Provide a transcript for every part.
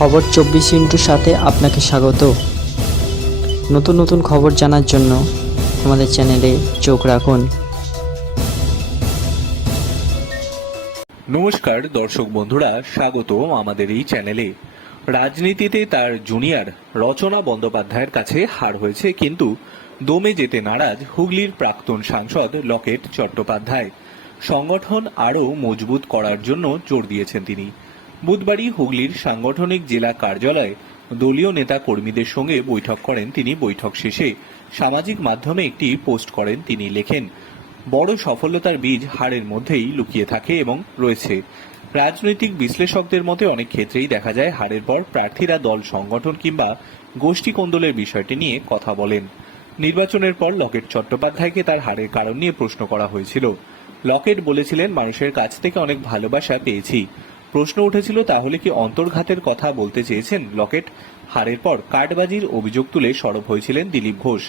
খবর চব্বিশ ইন্টুর সাথে আপনাকে স্বাগত। নতুন নতুন খবর জানার জন্য আমাদের চ্যানেলে চোখ রাখুন। নমস্কার, দর্শক বন্ধুরা স্বাগত আমাদের এই চ্যানেলে। রাজনীতিতে তার জুনিয়র রচনা বন্দ্যোপাধ্যায়ের কাছে হার হয়েছে, কিন্তু দমে যেতে নারাজ হুগলির প্রাক্তন সাংসদ লকেট চট্টোপাধ্যায়। সংগঠন আরও মজবুত করার জন্য জোর দিয়েছেন তিনি। বুধবারই হুগলির সাংগঠনিক জেলা কার্যালয়ে দলীয় নেতা কর্মীদের সঙ্গে বৈঠক করেন তিনি। বৈঠক শেষে সামাজিক মাধ্যমে একটি পোস্ট করেন তিনি। লেখেন, বড় সফলতার বীজ হারের মধ্যেই লুকিয়ে থাকে এবং রয়েছে। রাজনৈতিক বিশ্লেষকদের মতে অনেক ক্ষেত্রেই দেখা যায় হারের পর প্রার্থীরা দল, সংগঠন কিংবা গোষ্ঠী কোন্দলের বিষয়টি নিয়ে কথা বলেন। নির্বাচনের পর লকেট চট্টোপাধ্যায়কে তার হারের কারণ নিয়ে প্রশ্ন করা হয়েছিল। লকেট বলেছিলেন, মানুষের কাছ থেকে অনেক ভালোবাসা পেয়েছি। প্রশ্ন উঠেছিল, তাহলে কি অন্তর্ঘাতের কথা বলতে চেয়েছেন লকেট? হারের পর কার্ডবাজির অভিযোগ তুলে সরব হয়েছিলেন দিলীপ ঘোষ।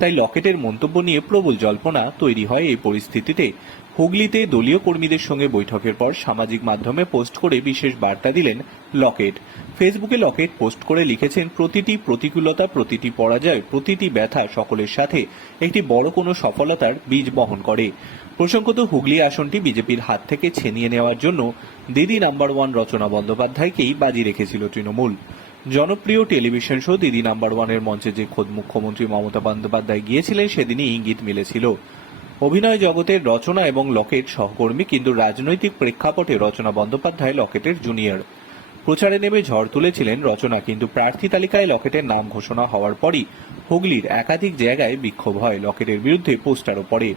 তাই লকেটের মন্তব্য নিয়ে প্রবল জল্পনা তৈরি হয় এই পরিস্থিতিতে। হুগলিতে দলীয় কর্মীদের সঙ্গে বৈঠকের পর সামাজিক মাধ্যমে পোস্ট করে বিশেষ বার্তা দিলেন লকেট। ফেসবুকে লকেট পোস্ট করে লিখেছেন, প্রতিটি প্রতিকূলতা, প্রতিটি পরাজয়, প্রতিটি ব্যথা সকলের সাথে একটি বড় কোনো সফলতার বীজ বহন করে। প্রসঙ্গত হুগলি আসনটি বিজেপির হাত থেকে ছিনিয়ে নেওয়ার জন্য দিদি নাম্বার ওয়ান রচনা বন্দ্যোপাধ্যায়কেই বাজি রেখেছিল তৃণমূল। জনপ্রিয় টেলিভিশন শো দিদি নাম্বার ওয়ানের মঞ্চে যে খোদ মুখ্যমন্ত্রী মমতা বন্দ্যোপাধ্যায় গিয়েছিলেন, সেদিনই ইঙ্গিত মিলেছিল। অভিনয় জগতের রচনা এবং লকেট সহকর্মী কিন্তু রাজনৈতিক প্রেক্ষাপটে রচনা বন্দ্যোপাধ্যায় লকেটের জুনিয়র। প্রচারে নেমে ঝড় তুলেছিলেন রচনা, কিন্তু প্রার্থী তালিকায় লকেটের নাম ঘোষণা হওয়ার পরই হুগলির একাধিক জায়গায় বিক্ষোভ হয়। লকেটের বিরুদ্ধে পোস্টারও পড়ে।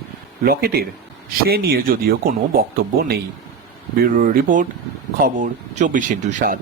লকেটের সে নিয়ে যদিও কোনো বক্তব্য নেই। ব্যুরো রিপোর্ট খবর চব্বিশ ইন্টু সাত।